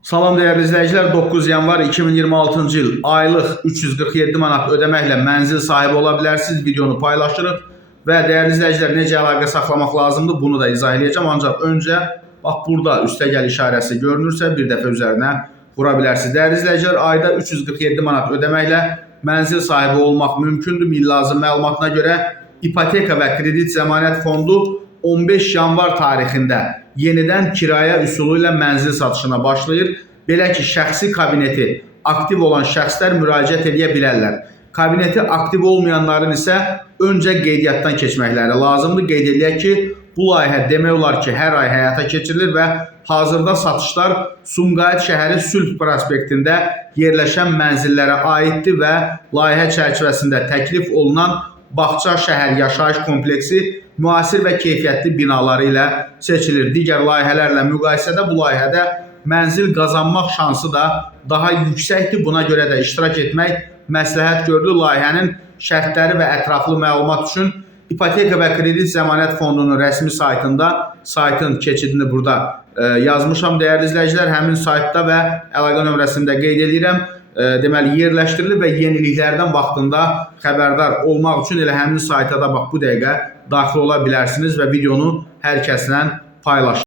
Salam değerli izləyicilər, 9 yanvar 2026-cı il aylıq 347 manat ödəməklə mənzil sahibi ola bilərsiniz. Videonu paylaşırıq və dəyərli izləyicilər, necə əlaqə saxlamaq lazımdır bunu da izah edəcəm. Ancaq öncə bax burada üstəgəl işarəsi görünürsə bir dəfə üzərinə vura bilərsiniz. Dəyərli izləyicilər, ayda 347 manat ödəməklə mənzil sahibi olmaq mümkündür. Millazım məlumatına görə İpoteka və Kredit Zəmanət Fondu 15 yanvar tarixində yenidən kirayə üsulu ilə mənzil satışına başlayır. Belə ki, şəxsi kabineti aktiv olan şəxslər müraciət edə bilərlər. Kabineti aktiv olmayanların isə öncə qeydiyyatdan keçməkləri lazımdır. Qeyd edək ki, bu layihə demək olar ki, hər ay həyata keçirilir və hazırda satışlar Sumqayıt şəhəri Sülh prospektində yerləşən mənzillərə aiddir və layihə çərçivəsində təklif olunan Bağça şəhər yaşayış kompleksi müasir və keyfiyyətli binaları ilə seçilir. Digər layihələrlə müqayisədə bu layihədə mənzil qazanmaq şansı da daha yüksəkdir. Buna görə də iştirak etmək məsləhət gördü. Layihənin şərtləri və ətraflı məlumat üçün İpoteka və Kredit Zəmanət Fondunun rəsmi saytında, saytın keçidini burada yazmışam dəyərli izləyicilər. Həmin saytda və əlaqə nömrəsində qeyd edirəm. Deməli yerləşdirilir və yeniliklərdən vaxtında xəbərdar olmaq üçün elə həmin sayta da bax bu dəqiqə daxil ola bilərsiniz və videonu hər kəslə paylaşın.